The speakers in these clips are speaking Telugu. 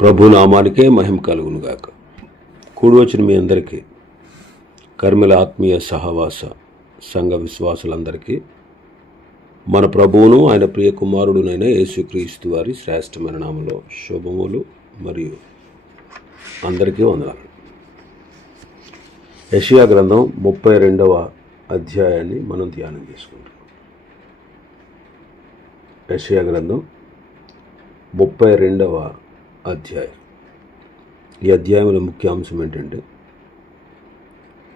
ప్రభు నామానికే మహిమ కలుగునుగాక. కూడి వచ్చిన మీ అందరికీ కర్మల ఆత్మీయ సహవాస సంఘ విశ్వాసులందరికీ మన ప్రభువును ఆయన ప్రియ కుమారుడునైన యేసుక్రీస్తు వారి శ్రేష్టమైన నామలో శుభములు మరియు అందరికీ వందనాలు. యషియా గ్రంథం ముప్పై రెండవ అధ్యాయాన్ని మనం ధ్యానం చేసుకుంటాం యషియా గ్రంథం ముప్పై రెండవ అధ్యాయం. ఈ అధ్యాయంలో ముఖ్య అంశం ఏంటంటే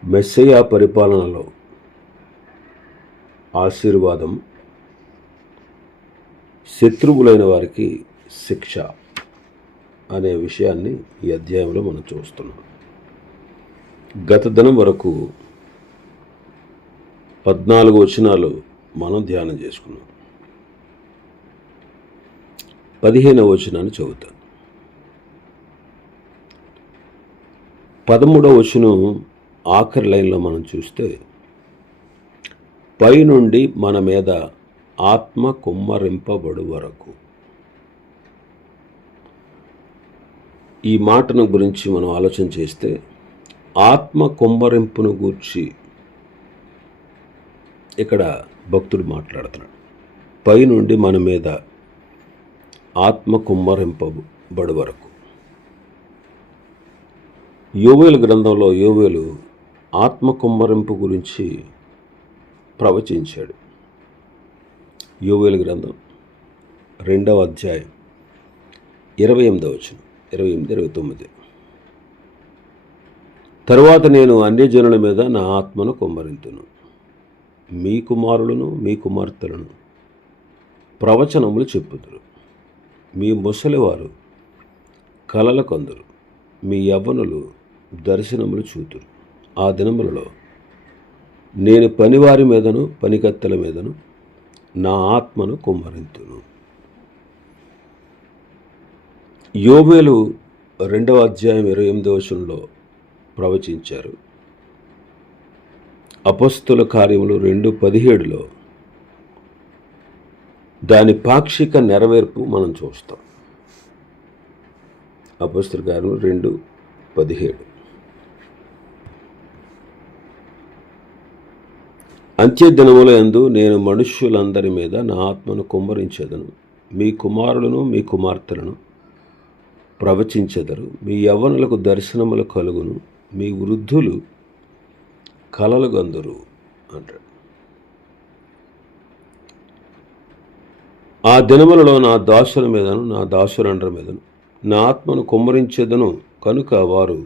మెస్సయ పరిపాలనలో ఆశీర్వాదం శత్రువులైన వారికి శిక్ష అనే విషయాన్ని ఈ అధ్యాయంలో మనం చూస్తున్నాం. గత దినం వరకు పద్నాలుగు వచనాలు మనం ధ్యానం చేసుకున్నాం. పదిహేనవ వచనాన్ని చదువుతాను పదమూడవ వచనం ఆఖరి లైన్లో మనం చూస్తే పైనుండి మన మీద ఆత్మ కుమ్మరింపబడు వరకు. ఈ మాటను గురించి మనం ఆలోచన చేస్తే ఆత్మ కుమ్మరింపును గూర్చి ఇక్కడ భక్తుడు మాట్లాడుతున్నాడు. పైనుండి మన మీద ఆత్మ కుమ్మరింపబడు వరకు. యోవేలు గ్రంథంలో యోవేలు ఆత్మ కుమ్మరింపు గురించి ప్రవచించాడు. యోవేలు గ్రంథం రెండవ అధ్యాయం ఇరవై ఎనిమిదవ వచ్చిన ఇరవై ఎనిమిది ఇరవై తొమ్మిది. తరువాత నేను అన్యజనుల మీద నా ఆత్మను కుమ్మరింతును. మీ కుమారులను మీ కుమార్తెలను ప్రవచనములు చెప్పుదురు. మీ ముసలివారు కలల కొందరు. మీ యవ్వనులు దర్శనములు చూతురు. ఆ దినములలో నేను పనివారి మీదను పనికత్తెల మీదను నా ఆత్మను కుమ్మరింతును. యోబేలు రెండవ అధ్యాయం ఇరవై ఎనిమిదవ వచనంలో ప్రవచించారు. అపస్తుల కార్యములు రెండు పదిహేడులో దాని పాక్షిక నెరవేర్పు మనం చూస్తాం. అపస్తుల కార్యములు రెండు పదిహేడు. అంత్యదినముల ఎందు నేను మనుష్యులందరి మీద నా ఆత్మను కుమ్మరించేదను. మీ కుమారులను మీ కుమార్తెలను ప్రవచించెదరు. మీ యవ్వనులకు దర్శనములు కలుగును. మీ వృద్ధులు కలలు గందురు అంటాడు. ఆ దినములలో నా దాసుల మీదను నా దాసులండ్ర మీదను నా ఆత్మను కుమ్మరించేదను. కనుక వారు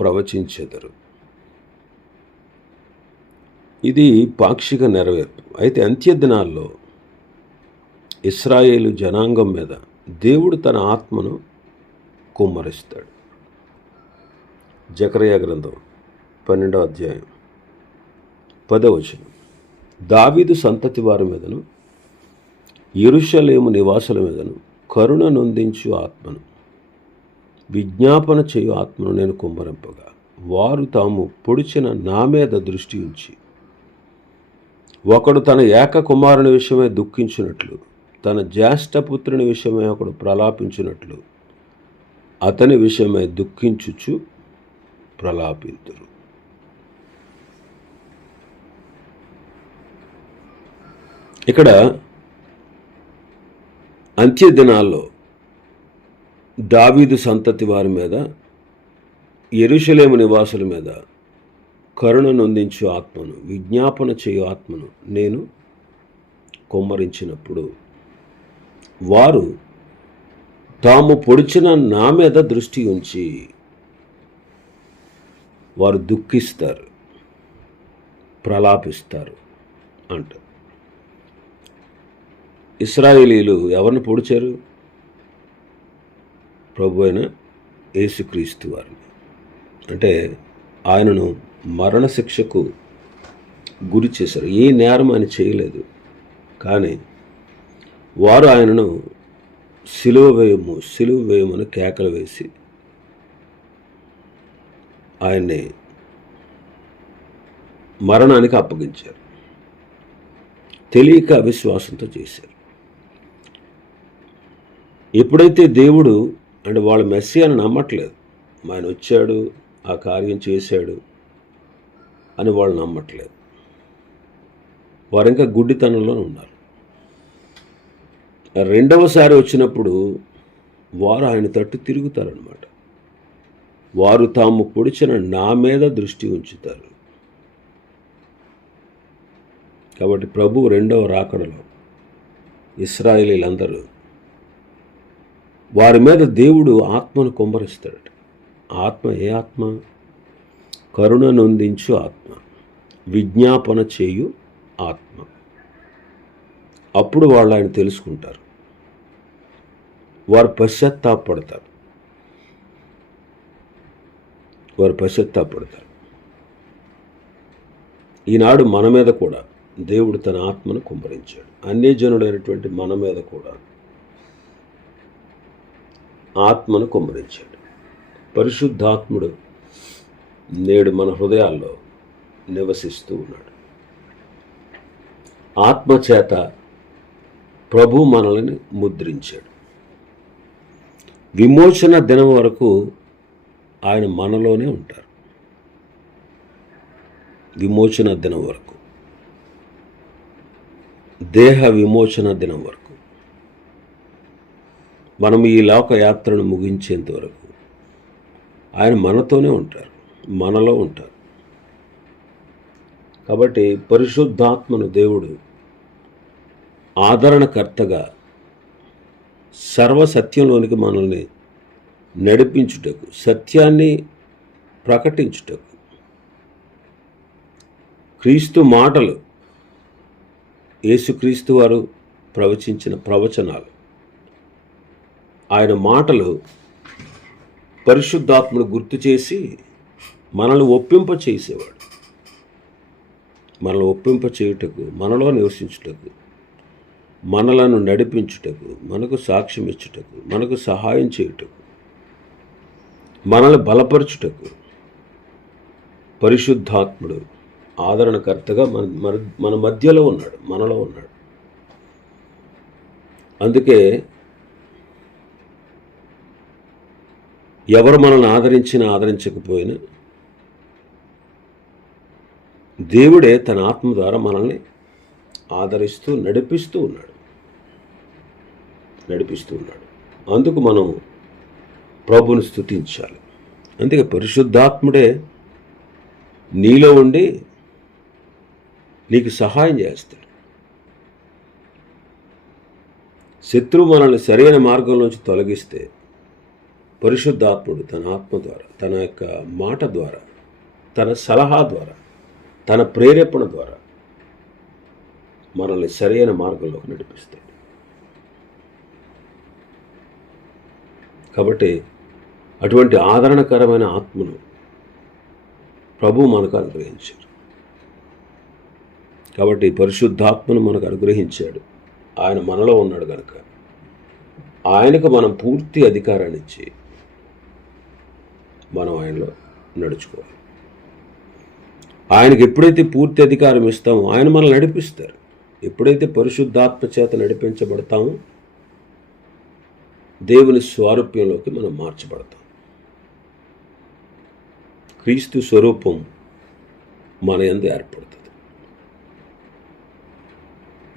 ప్రవచించెదరు. ఇది పాక్షిక నెరవేర్పు. అయితే అంత్యదినాల్లో ఇస్రాయేలు జనాంగం మీద దేవుడు తన ఆత్మను కుమ్మరిస్తాడు. జకరయ గ్రంథం పన్నెండవ అధ్యాయం పదవచనం దావీదు సంతతి వారి మీదను ఇరుషలేము నివాసుల మీదను కరుణ నొందించు ఆత్మను విజ్ఞాపన చేయు ఆత్మను నేను కుమ్మరింపగా వారు తాము పొడిచిన నా మీద దృష్టి ఉంచి ఒకడు తన ఏక కుమారుని విషయమై దుఃఖించినట్లు తన జ్యేష్ఠపుత్రుని విషయమై ఒకడు ప్రలాపించినట్లు అతని విషయమై దుఃఖించుచు ప్రలాపింతురు. ఇక్కడ అంత్య దినాల్లో దావీదు సంతతి వారి మీద ఎరుషలేము నివాసుల మీద కరుణ నొందించు ఆత్మను విజ్ఞాపన చేయు ఆత్మను నేను కొమ్మరించినప్పుడు వారు తాము పొడిచిన నా మీద దృష్టి ఉంచి వారు దుఃఖిస్తారు ప్రలాపిస్తారు అంట. ఇస్రాయేలీలు ఎవరిని పొడిచారు? ప్రభు అయిన యేసుక్రీస్తు వారిని. అంటే ఆయనను మరణశిక్షకు గురి చేశారు. ఏ నేరం ఆయన చేయలేదు. కానీ వారు ఆయనను సిలువ వేయము సిలువ వేయమని కేకలు వేసి ఆయన్ని మరణానికి అప్పగించారు. తెలియక అవిశ్వాసంతో చేశారు. ఎప్పుడైతే దేవుడు అంటే వాళ్ళ మెస్సి అని నమ్మట్లేదు. ఆయన వచ్చాడు ఆ కార్యం చేశాడు అని వాళ్ళు నమ్మట్లేదు. వారు ఇంకా గుడ్డితనంలో ఉన్నారు రెండవసారి వచ్చినప్పుడు వారు ఆయన తట్టు తిరుగుతారనమాట వారు తాము పొడిచిన నా మీద దృష్టి ఉంచుతారు. కాబట్టి ప్రభు రెండవ రాకడలో ఇస్రాయేలీలందరూ వారి మీద దేవుడు ఆత్మను కుమ్మరిస్తాడు ఆత్మ ఏ ఆత్మ? కరుణ నొందించు ఆత్మ. విజ్ఞాపన చేయు ఆత్మ. అప్పుడు వాళ్ళు ఆయన తెలుసుకుంటారు. వారు పశ్చాత్తాపడతారు. వారు పశ్చాత్తాపడతారు. ఈనాడు మన మీద కూడా దేవుడు తన ఆత్మను కుమ్మరించాడు. అన్యజనుడైనటువంటి మన మీద కూడా ఆత్మను కుమ్మరించాడు. పరిశుద్ధాత్ముడు నేడు మన హృదయాల్లో నివసిస్తూ ఉన్నాడు. ఆత్మచేత ప్రభు మనల్ని ముద్రించాడు. విమోచన దినం వరకు ఆయన మనలోనే ఉంటారు. విమోచన దినం వరకు. దేహ విమోచన దినం వరకు. మనం ఈ లోక యాత్రను ముగించేంత వరకు ఆయన మనతోనే ఉంటారు. మనలో ఉంటారు. కాబట్టి పరిశుద్ధాత్మను దేవుడు ఆదరణకర్తగా సర్వసత్యంలోనికి మనల్ని నడిపించుటకు సత్యాన్ని ప్రకటించుటకు క్రీస్తు మాటలు యేసుక్రీస్తు వారు ప్రవచించిన ప్రవచనాలు ఆయన మాటలు పరిశుద్ధాత్మను గుర్తు చేసి మనల్ని ఒప్పింప చేసేవాడు. మనల్ని ఒప్పింప చేయుటకు మనలో నివసించుటకు మనలను నడిపించుటకు మనకు సాక్ష్యం ఇచ్చుటకు మనకు సహాయం చేయుటకు మనల్ని బలపరచుటకు పరిశుద్ధాత్ముడు ఆదరణకర్తగా మన మన మన మధ్యలో ఉన్నాడు మనలో ఉన్నాడు. అందుకే ఎవరు మనల్ని ఆదరించినా ఆదరించకపోయినా దేవుడే తన ఆత్మ ద్వారా మనల్ని ఆదరిస్తూ నడిపిస్తూ ఉన్నాడు. నడిపిస్తూ ఉన్నాడు. అందుకు మనం ప్రభుని స్థుతించాలి అందుకే పరిశుద్ధాత్ముడే నీలో ఉండి నీకు సహాయం చేస్తాడు. శత్రువు మనల్ని సరైన మార్గంలోంచి తొలగిస్తే పరిశుద్ధాత్ముడు తన ఆత్మ ద్వారా తన యొక్క మాట ద్వారా తన సలహా ద్వారా తన ప్రేరేపణ ద్వారా మనల్ని సరైన మార్గంలోకి నడిపిస్తాడు. కాబట్టి అటువంటి ఆదరణకరమైన ఆత్మను ప్రభు మనకు అనుగ్రహించారు కాబట్టి పరిశుద్ధాత్మను మనకు అనుగ్రహించాడు. ఆయన మనలో ఉన్నాడు కనుక ఆయనకు మనం పూర్తి అధికారాన్ని ఇచ్చి మనం ఆయనలో నడుచుకోవాలి. ఆయనకి ఎప్పుడైతే పూర్తి అధికారం ఇస్తామో ఆయన మనల్ని నడిపిస్తారు. ఎప్పుడైతే పరిశుద్ధాత్మ చేత నడిపించబడతామో దేవుని స్వారూప్యంలోకి మనం మార్చబడతాం. క్రీస్తు స్వరూపం మన ఎందు ఏర్పడుతుంది.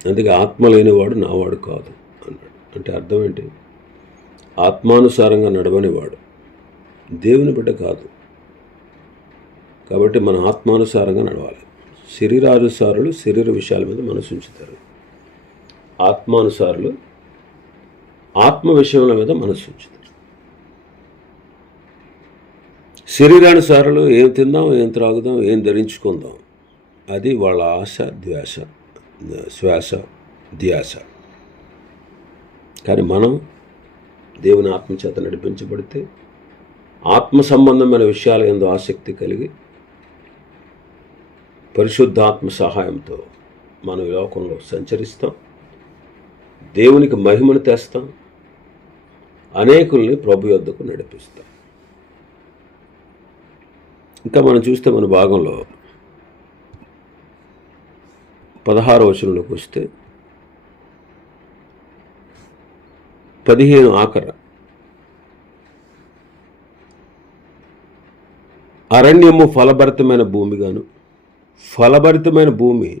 అందుకే ఆత్మ లేనివాడు నావాడు కాదు అన్నాడు. అంటే అర్థం ఏంటి? ఆత్మానుసారంగా నడవనివాడు దేవుని బిడ్డ కాదు. కాబట్టి మన ఆత్మానుసారంగా నడవాలి. శరీరానుసారులు శరీర విషయాల మీద మనసు ఉంచుతారు. ఆత్మానుసారులు ఆత్మ విషయముల మీద మనసు ఉంచుతారు. శరీరానుసారులు ఏం తిందాం ఏం త్రాగుదాం ఏం ధరించుకుందాం అది వాళ్ళ ఆశ ద్వేష శ్వాస ధ్యాస. కానీ మనం దేవుని ఆత్మ చేత నడిపించబడితే ఆత్మ సంబంధమైన విషయాల ఎందు ఆసక్తి కలిగి పరిశుద్ధాత్మ సహాయంతో మనం ఈ లోకంలో సంచరిస్తాం. దేవునికి మహిమను తెస్తాం. అనేకుల్ని ప్రభు యొద్దకు నడిపిస్తాం. ఇంకా మనం చూస్తే మన భాగంలో పదహారు వచనంలోకి వస్తే పదిహేను ఆఖర అరణ్యము ఫలభరితమైన భూమిగాను ఫలభరితమైన భూమి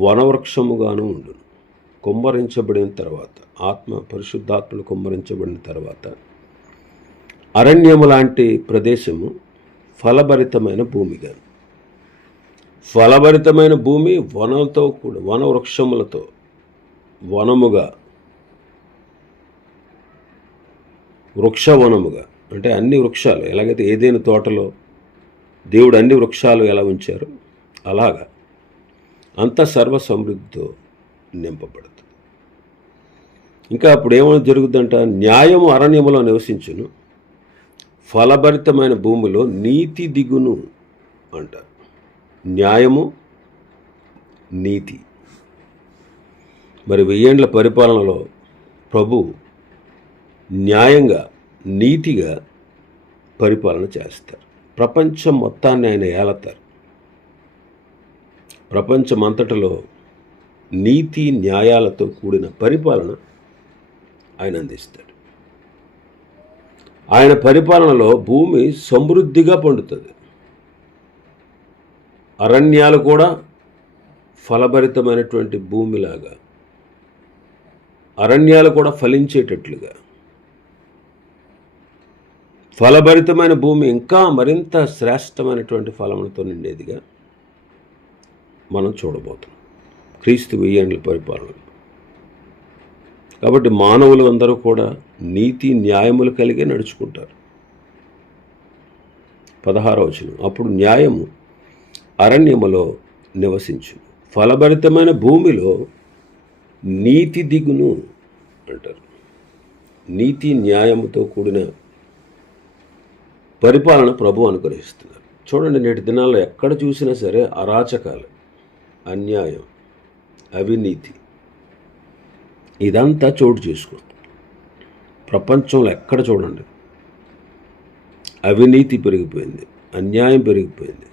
వనవృక్షముగాను ఉండును. కుమ్మరించబడిన తర్వాత ఆత్మ పరిశుద్ధాత్మలు కుమ్మరించబడిన తర్వాత అరణ్యము లాంటి ప్రదేశము ఫలభరితమైన భూమిగా. ఫలభరితమైన భూమి వనంతో కూడా వనవృక్షములతో వనముగా వృక్షవనముగా అంటే అన్ని వృక్షాలు ఎలాగైతే ఏదైనా తోటలో దేవుడు అన్ని వృక్షాలు ఎలా ఉంచారు? అలాగా. అంత సర్వ సమృద్ధితో నింపబడుతుంది. ఇంకా అప్పుడు ఏమైనా జరుగుద్దంట? న్యాయము అరణ్యములో నివసించును. ఫలభరితమైన భూమిలో నీతి దిగును అంటారు న్యాయము నీతి. మరి వెయ్యేండ్ల పరిపాలనలో ప్రభు న్యాయంగా నీతిగా పరిపాలన చేస్తారు. ప్రపంచం మొత్తాన్ని ఆయన ఏలతారు. ప్రపంచమంతటలో నీతి న్యాయాలతో కూడిన పరిపాలన ఆయన అందిస్తాడు. ఆయన పరిపాలనలో భూమి సమృద్ధిగా పండుతుంది. అరణ్యాలు కూడా ఫలభరితమైనటువంటి భూమిలాగా అరణ్యాలు కూడా ఫలించేటట్లుగా ఫలభరితమైన భూమి ఇంకా మరింత శ్రేష్టమైనటువంటి ఫలములతో నిండేదిగా మనం చూడబోతున్నాం. క్రీస్తు వెయ్యేండ్ల పరిపాలన. కాబట్టి మానవులు అందరూ కూడా నీతి న్యాయములు కలిగే నడుచుకుంటారు. పదహారవ వచనం. అప్పుడు న్యాయము అరణ్యములో నివసించు. ఫలభరితమైన భూమిలో నీతి దిగును అంటారు. నీతి న్యాయముతో కూడిన పరిపాలన ప్రభు అనుగ్రహిస్తున్నారు. చూడండి నేటి దినాల్లో ఎక్కడ చూసినా సరే అరాచకాలు అన్యాయం అవినీతి ఇదంతా చోటు చేసుకుంది. ప్రపంచంలో ఎక్కడ చూడండి అవినీతి పెరిగిపోయింది అన్యాయం పెరిగిపోయింది.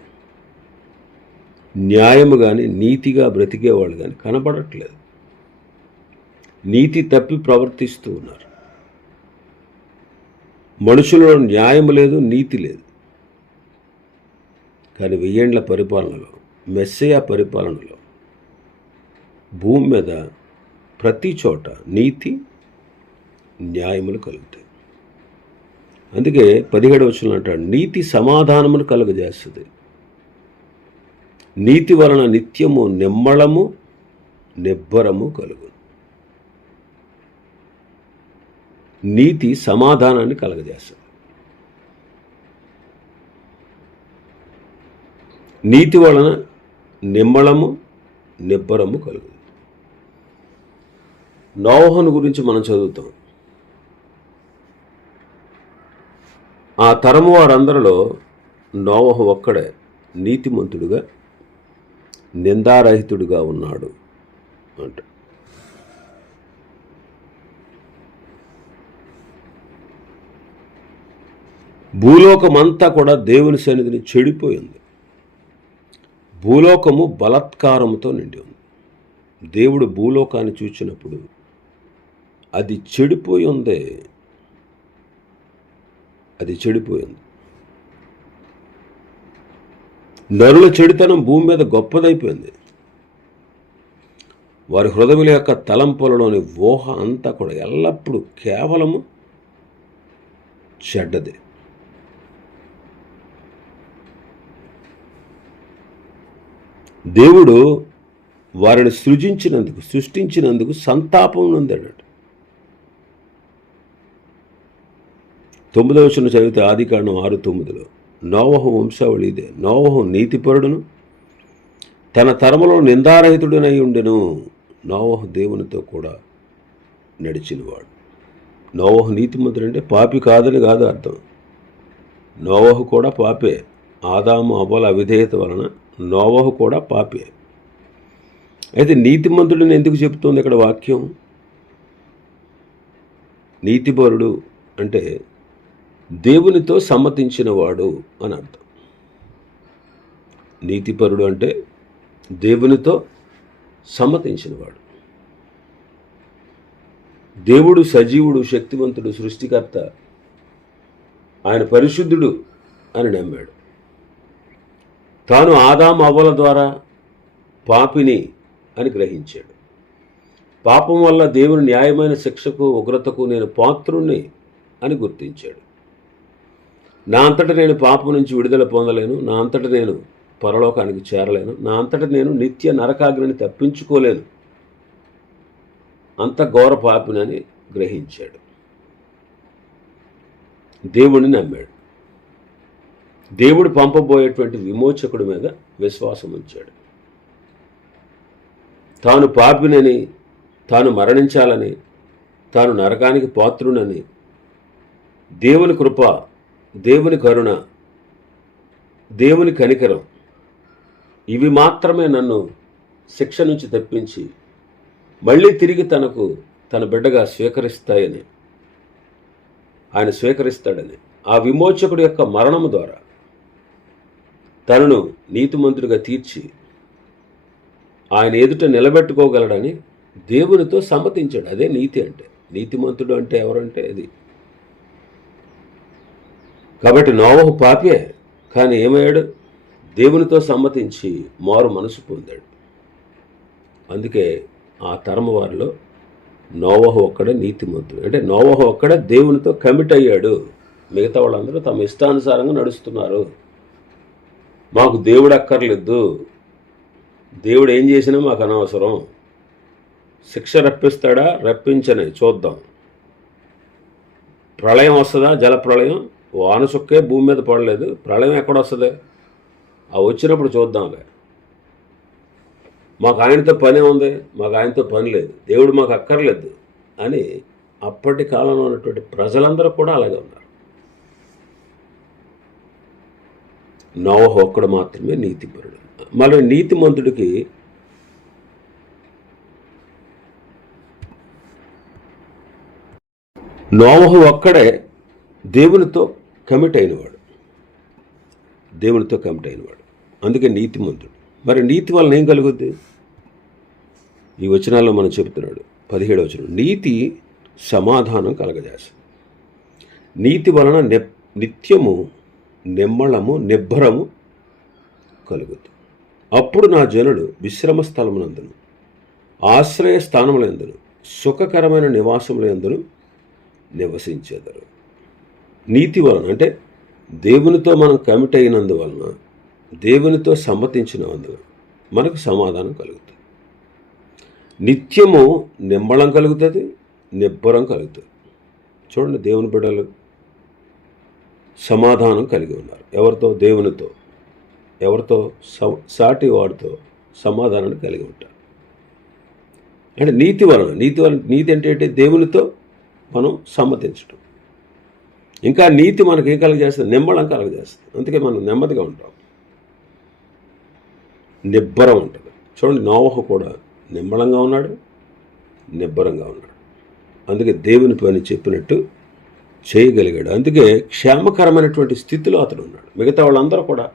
న్యాయము కానీ నీతిగా బ్రతికేవాళ్ళు కానీ కనబడట్లేదు. నీతి తప్పి ప్రవర్తిస్తూ ఉన్నారు. మనుషులలో న్యాయం లేదు నీతి లేదు. కానీ వెయ్యేండ్ల పరిపాలనలో మెస్సయ పరిపాలనలో భూమి మీద ప్రతి చోట నీతి న్యాయములు కలుగుతాయి. అందుకే పదిహేడు వచ్చిన అంటాడు నీతి సమాధానమును కలుగజేస్తుంది. నీతి వలన నిత్యము నిమ్మళము నిబ్బరము కలుగు నీతి సమాధానాన్ని కలగజేస్తుంది. నీతి వలన నిమ్మళము నిబ్బరము కలుగుతుంది. నోహను గురించి మనం చదువుతాం. ఆ తరము వారందరిలో నోవహు ఒక్కడే నీతిమంతుడుగా నిందారహితుడుగా ఉన్నాడు అంట. భూలోకమంతా కూడా దేవుని సన్నిధిని చెడిపోయింది. భూలోకము బలత్కారముతో నిండి ఉంది. దేవుడు భూలోకాన్ని చూచినప్పుడు అది చెడిపోయి ఉంది. అది చెడిపోయింది. నరుల చెడితనం భూమి మీద గొప్పదైపోయింది. వారి హృదయుల యొక్క తలంపులలోని ఊహ అంతా కూడా ఎల్లప్పుడూ కేవలము చెడ్డదే. దేవుడు వారిని సృజించినందుకు సృష్టించినందుకు సంతాపం నొందాడట తొమ్మిదవ వచనం చదివితే ఆదికాండం ఆరు తొమ్మిదిలో నోవహు వంశావళి ఇదే. నోవహు నీతిపరుడును తన తరములో నిందారహితుడనై ఉండెను. నోవహు దేవునితో కూడా నడిచినవాడు. నోవహు నీతిమంతుడు అంటే పాపి కాదని కాదు అర్థం. నోవహు కూడా పాపే. ఆదాము అవ్వల అవిధేయత వలన నోవహు కూడా పాపే. అయితే నీతిమంతుడిని ఎందుకు చెప్తోంది ఇక్కడ వాక్యం? నీతిపరుడు అంటే దేవునితో సమ్మతించినవాడు అని అర్థం. నీతిపరుడు అంటే దేవునితో సమ్మతించినవాడు. దేవుడు సజీవుడు శక్తివంతుడు సృష్టికర్త. ఆయన పరిశుద్ధుడు అని నమ్మాడు. తాను ఆదాం అవ్వల ద్వారా పాపిని అని గ్రహించాడు. పాపం వల్ల దేవుని న్యాయమైన శిక్షకు ఉగ్రతకు నేను పాత్రుణ్ణి అని గుర్తించాడు. నా అంతట నేను పాపం నుంచి విడుదల పొందలేను నా అంతట నేను పరలోకానికి చేరలేను నా అంతట నేను నిత్య నరకాగ్రిని తప్పించుకోలేను. అంత ఘోర పాపినని గ్రహించాడు. దేవుడిని నమ్మాడు. దేవుడు పంపబోయేటువంటి విమోచకుడి మీద విశ్వాసం ఉంచాడు. తాను పాపినని తాను మరణించాలని తాను నరకానికి పాత్రునని దేవుని కృప దేవుని కరుణ దేవుని కనికరం ఇవి మాత్రమే నన్ను శిక్ష నుంచి తప్పించి మళ్ళీ తిరిగి తనకు తన బిడ్డగా స్వీకరిస్తాయని ఆయన స్వీకరిస్తాడని ఆ విమోచకుడి యొక్క మరణము ద్వారా తనను నీతిమంతుడిగా తీర్చి ఆయన ఎదుట నిలబెట్టుకోగలడని దేవునితో సమ్మతించాడు. అదే నీతి అంటే. నీతిమంతుడు అంటే ఎవరంటే అది. కాబట్టి నోవహు పాపే కానీ ఏమయ్యాడు? దేవునితో సమ్మతించి మారు మనసు పొందాడు. అందుకే ఆ తరము వారిలో నోవహు ఒక్కడే నీతిమంతుడు. అంటే నోవహు ఒక్కడే దేవునితో కమిట్ అయ్యాడు. మిగతా వాళ్ళందరూ తమ ఇష్టానుసారంగా నడుస్తున్నారు. మాకు దేవుడు అక్కర్లేదు. దేవుడు ఏం చేసినా మాకు అనవసరం. శిక్ష రప్పిస్తాడా? రప్పించని. చూద్దాం. ప్రళయం వస్తుందా? జల ప్రళయం వాన చుక్కే భూమి మీద పడలేదు. ప్రళయం ఎక్కడ వస్తుంది? ఆ వచ్చినప్పుడు చూద్దాంలే. మాకు ఆయనతో పనే ఉంది. మాకు ఆయనతో పని లేదు. దేవుడు మాకు అక్కర్లేదు అని అప్పటి కాలంలో ఉన్నటువంటి ప్రజలందరూ కూడా అలాగే ఉన్నారు. నోవహ ఒక్కడు మాత్రమే నీతిపరుడు మళ్ళీ నీతిమంతుడికి నోవహు ఒక్కడే దేవునితో కమిట్ అయినవాడు. దేవునితో కమిట్ అయినవాడు. అందుకే నీతిమంతుడు. మరి నీతి వలన ఏం కలుగుద్ది? ఈ వచనాల్లో మనం చెబుతున్నాడు పదిహేడు వచనం. నీతి సమాధానం కలగజేస్తుంది. నీతి వలన నిత్యము నిమ్మళము నిబ్బరము కలుగుతుంది అప్పుడు నా జనుడు విశ్రమ స్థలమునందును ఆశ్రయ స్థానములందును సుఖకరమైన నివాసములందును నివసించేదరు. నీతి వలన అంటే దేవునితో మనం కమిట్ అయినందువలన దేవునితో సమ్మతించినందువలన మనకు సమాధానం కలుగుతుంది నిత్యము నిమ్మళం కలుగుతుంది నిబ్బరం కలుగుతుంది. చూడండి దేవుని బిడ్డలు. సమాధానం కలిగి ఉన్నారు. ఎవరితో? దేవునితో. ఎవరితో? స- సాటి వాడితో సమాధానాన్ని కలిగి ఉంటారు. అంటే నీతి వలన నీతి వలన నీతి అంటే ఏంటి? దేవునితో మనం సమ్మతించడం ఇంకా నీతి మనకి ఏం కలగజేస్తుంది? నిమ్మళం కలుగజేస్తుంది. అందుకే మనం నెమ్మదిగా ఉంటాం. నిబ్బరం ఉంటుంది. చూడండి నోవహ కూడా నిమ్మళంగా ఉన్నాడు నిబ్బరంగా ఉన్నాడు. అందుకే దేవుని పని చెప్పినట్టు చేయగలిగాడు. అందుకే క్షేమకరమైనటువంటి స్థితిలో అతడు ఉన్నాడు. మిగతా వాళ్ళందరూ కూడా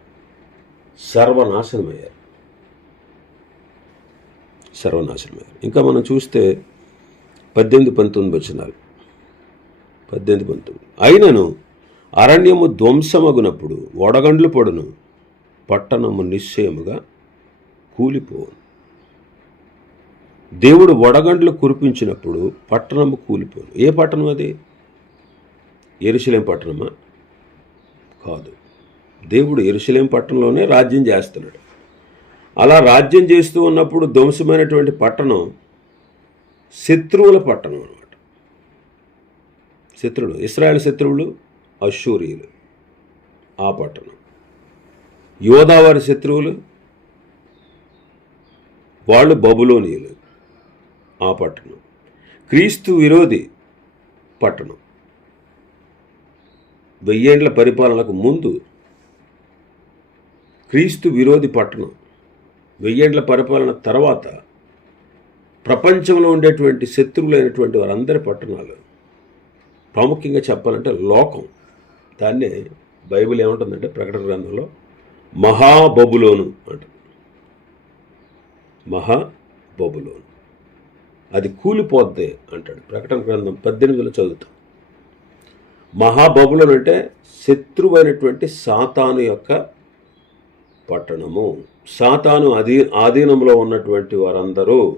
సర్వనాశనమయ్యారు. సర్వనాశనమయ్యారు. ఇంకా మనం చూస్తే పద్దెనిమిది పంతొమ్మిది వచ్చినారు పద్దెనిమిది పంతొమ్మిది. అయినను అరణ్యము ధ్వంసమగునప్పుడు వడగండ్లు పొడును పట్టణము నిశ్చయముగా కూలిపోవును. దేవుడు వడగండ్లు కురిపించినప్పుడు పట్టణము కూలిపోను. ఏ పట్టణం అది? ఎరుశలేం పట్టణమా? కాదు. దేవుడు ఎరుశలేం పట్టణంలోనే రాజ్యం చేస్తున్నాడు. అలా రాజ్యం చేస్తూ ఉన్నప్పుడు ధ్వంసమైనటువంటి పట్టణం శత్రువుల పట్టణం అనమాట శత్రువులు ఇస్రాయల్ శత్రువులు అశూరియులు ఆ పట్టణం. యోధావారి శత్రువులు వాళ్ళు బబులోనియులు ఆ పట్టణం. క్రీస్తు విరోధి పట్టణం. వెయ్యేండ్ల పరిపాలనకు ముందు క్రీస్తు విరోధి పట్టణం వెయ్యేండ్ల పరిపాలన తర్వాత ప్రపంచంలో ఉండేటువంటి శత్రువులైనటువంటి వారందరి పట్టణాలు. ప్రాముఖ్యంగా చెప్పాలంటే లోకం. దాన్నే బైబిల్ ఏముంటుందంటే ప్రకటన గ్రంథంలో? మహాబబులోను అంటుంది మహాబబులోను. అది కూలిపోద్ది అంటాడు. ప్రకటన గ్రంథం పద్దెనిమిదిలో చదువుతాం. మహాబబులను అంటే శత్రువైనటువంటి సాతాను యొక్క పట్టణము. సాతాను అధీ ఆధీనంలో ఉన్నటువంటి వారందరూ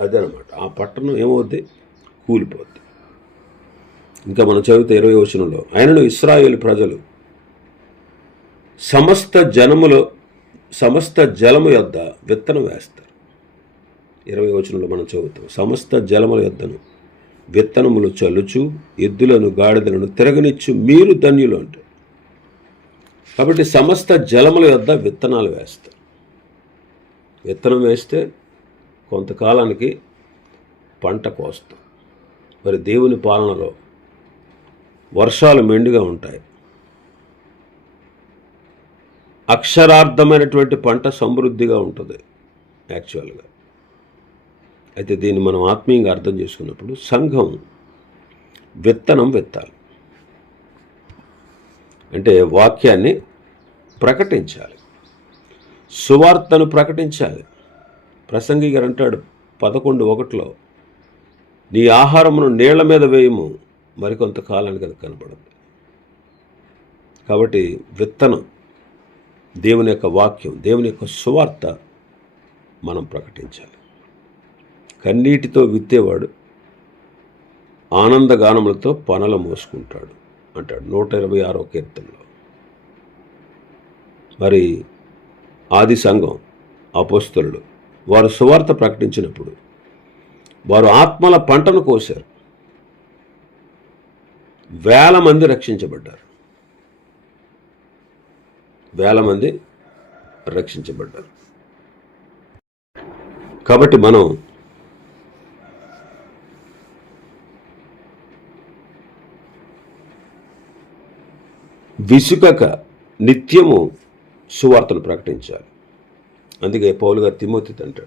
అదనమాట. ఆ పట్టణం ఏమవుద్ది? కూలిపోద్ది. ఇంకా మనం చదివితే ఇరవై వచనంలో ఆయనను ఇస్రాయేల్ ప్రజలు సమస్త జనములో సమస్త జలము యొద్ద విత్తనం వేస్తారు. ఇరవై వచనంలో మనం చదువుతాం సమస్త జలముల యొద్దను విత్తనములు చల్లుచు ఎద్దులను గాడిదలను తిరగనిచ్చు మీరు ధన్యులు అంటే. కాబట్టి సమస్త జలముల యొద్ద విత్తనాలు వేస్తారు విత్తనం వేస్తే కొంతకాలానికి పంట కోస్తాం. మరి దేవుని పాలనలో వర్షాలు మెండుగా ఉంటాయి. అక్షరార్థమైనటువంటి పంట సమృద్ధిగా ఉంటుంది యాక్చువల్గా. అయితే దీన్ని మనం ఆత్మీయంగా అర్థం చేసుకున్నప్పుడు సంఘం విత్తనం విత్తాలి. అంటే వాక్యాన్ని ప్రకటించాలి. సువార్తను ప్రకటించాలి. ప్రసంగి గారు అంటాడు పదకొండు ఒకటిలో నీ ఆహారమును నీళ్ళ మీద వేయము మరికొంత కాలానికి అది కనపడదు కాబట్టి విత్తనం దేవుని యొక్క వాక్యం దేవుని యొక్క సువార్త మనం ప్రకటించాలి. కన్నీటితో విత్తేవాడు. ఆనందగానములతో పనులు మోసుకుంటాడు అంటాడు నూట ఇరవై ఆరో కీర్తనలో. మరి ఆది సంఘం అపోస్తలుడు వారు సువార్త ప్రకటించినప్పుడు వారు ఆత్మల పంటను కోశారు. వేల మంది రక్షించబడ్డారు. వేల మంది రక్షించబడ్డారు. కాబట్టి మనం విసుకక నిత్యము సువార్తను ప్రకటించాలి. అందుకే పౌలు గారు తిమోతి అంటాడు.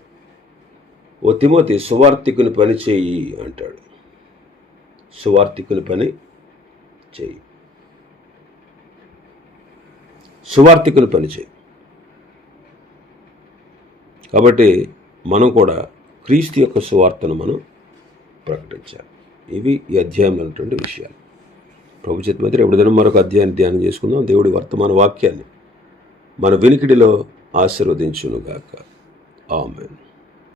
ఓ తిమోతి సువార్థికుని పని చేయి అంటాడు. సువార్థికుని పని చేయి. సువార్థికుని పని చేయి. కాబట్టి మనం కూడా క్రీస్తు యొక్క సువార్తను మనం ప్రకటించాలి. ఇవి ఈ అధ్యాయంలో ఉన్నటువంటి విషయాలు. ప్రభు చేతి రేపు దినం మరొక అధ్యాయాన్ని ధ్యానం చేసుకుందాం. దేవుడి వర్తమాన వాక్యాన్ని మన వినికిడిలో ఆశీర్వదించునుగాక. ఆమెన్.